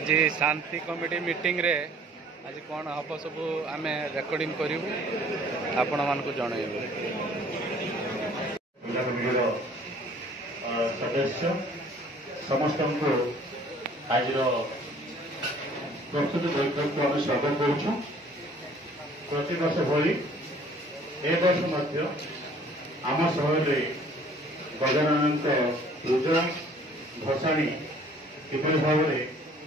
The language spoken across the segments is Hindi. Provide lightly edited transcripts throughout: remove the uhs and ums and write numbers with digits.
आज शांति कमिटी मीटिंग रे आज कौन हम सब आम रेकर्डिंग करूँ आपण मान जनइबू। सदस्य समस्त को आज प्रस्तुत बैठक को आम स्वागत करुँ। प्रति वर्ष भली ए वर्ष आम सहर गजानन पूजा भसाणी किपरि भाव में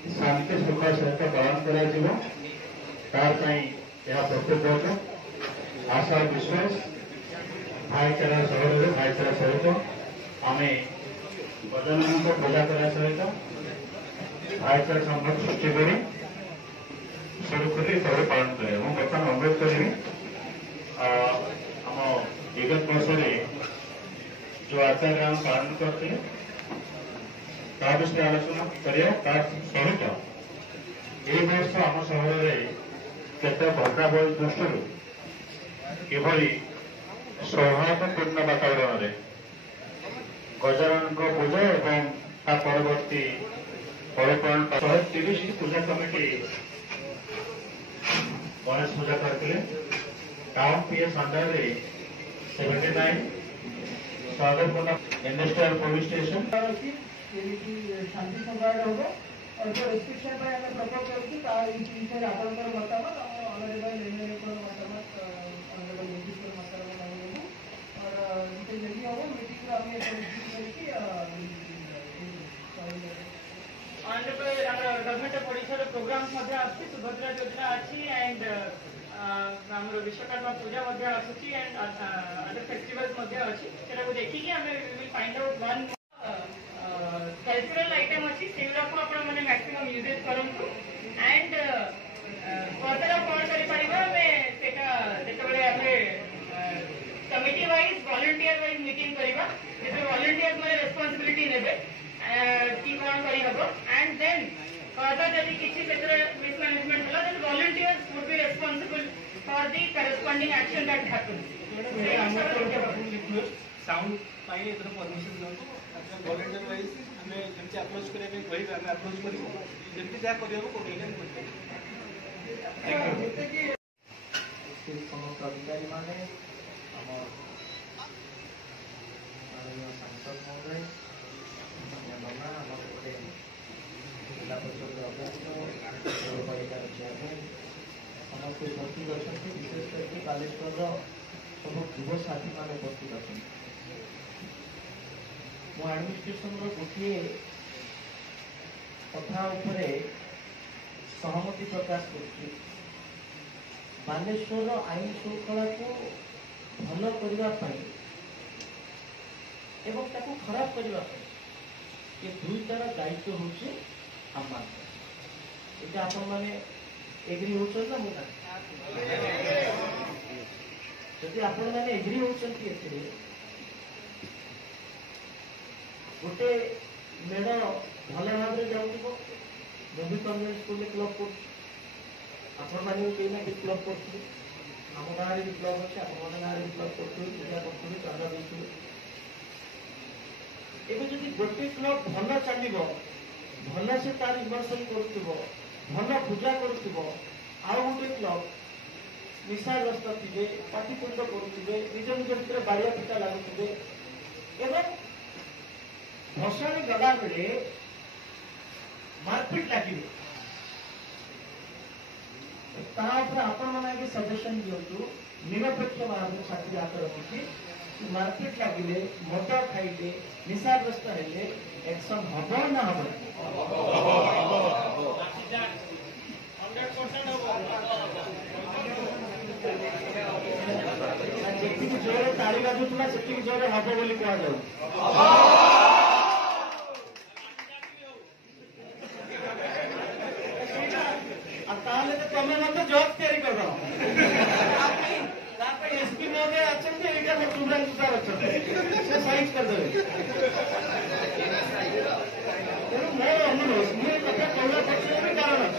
शांति श्रृंखला सहित पालन कर प्रस्तुत आशा विश्वास भाईचारा सहर भाईचारा सहित आम गजानन पूजा करने सहित भाईचारा संबंध सृष्टि कर सुरुखुरी भाव पालन करें। मुझे बर्तमान अनुरोध करी आम विगत वर्ष जो आचार आम पालन करते विषय आलोचना करा सहित ए वर्ष आम सहर केत घटनावली दृष्टि किभली सौहार्दपूर्ण वातावरण में गजानन पूजा एवं परवर्ती पर्वण 130 पूजा कमिटी गणेश पूजा करते टाउन पीएस अंडर 79 स्वागतपूर्ण इंडस्ट्रियल पुलिस स्टेशन शांति संवाद हम और जो रेस्ट्रिक्शन प्रपोज कर मतामत ऑनरेबल मतामत ऑनरेबल मतामत और जल्दी हम meeting honourable government of Odisha programme Subhadra Yojana अच्छी एंड विश्वकर्मा पूजा आसूची एंड अदर फेस्टिवल्स अच्छी से देखिए आम will find out one cultural item अच्छी से मैक्सिमम यूजेज करूँ एंड फर्दर कौन committee wise volunteer wise meeting करवा जो वॉलंटियर मैंने रेस्पॉन्सिबिलिटी ने कि कौन करहब एंड देन फर्दर जब किसी मिसमैनेजमेंट होला then volunteers would be responsible for the corresponding action that happens. Sound पाई एथर परमिशन दियंतु वॉलंटियर वाइज हमें जमती अप्रोच करने में कही हमें अप्रोच करू जमती जा करियो कोऑर्डिनेट करते थैंक यू। समस्त अधिकारी माने हमर माननीय सांसद महोदय नन्ना हमर गोटे जिला परिषद अध्यक्ष पौरपालिकार चेयरमैन समस्त उपस्थित अच्छा विशेष करके बालेश्वर सब युव साथी मान उपस्थित अच्छा मो एडमिनिस्ट्रेशन गोटे कथा सहमति प्रकाश कर बालेश्वर आईन श्रृंखला को भल करने एवं ताको खराब करने ये दुईटार दायित्व हूँ आम ये आपण मैंने एग्री होना जदि आपण मैंने एग्री होती गोटे मेढ़ भल भाव में जाऊँ मुझे कन्वेंट स्कूल क्लब कर आपण मैंने कहीं क्लब कर आम गाँव भी क्लब अच्छे आप गाँव भी क्लब करूँ पूजा करूँ चांदा दे एवं गोटे क्लब भल चलो भल से तार इमर्सन कर पूजा कर गोटे क्लब निशाग्रस्त थे पाटिकुंड करुवे निज निज भितर बाड़िया पिटा लगुवे एवं भसाणी गला बेले मारपीट लगे आपण मैंने सजेसन दिंतु निरपेक्ष भाव में छात्री हाथ रखुच्छी मारपीट लगे मद खाइले निशाग्रस्त हेले एक्शन हम ना हम जी जोरे ताली बाजुला से जोरे हम बोली कहु तुम्हें मत जॉब तैयारी कर एसपी महोदय अच्छा स्टूडेंट तुषार अच्छा साइंस कर देवे मोर अनुरोध मुझे कथा कहला कारण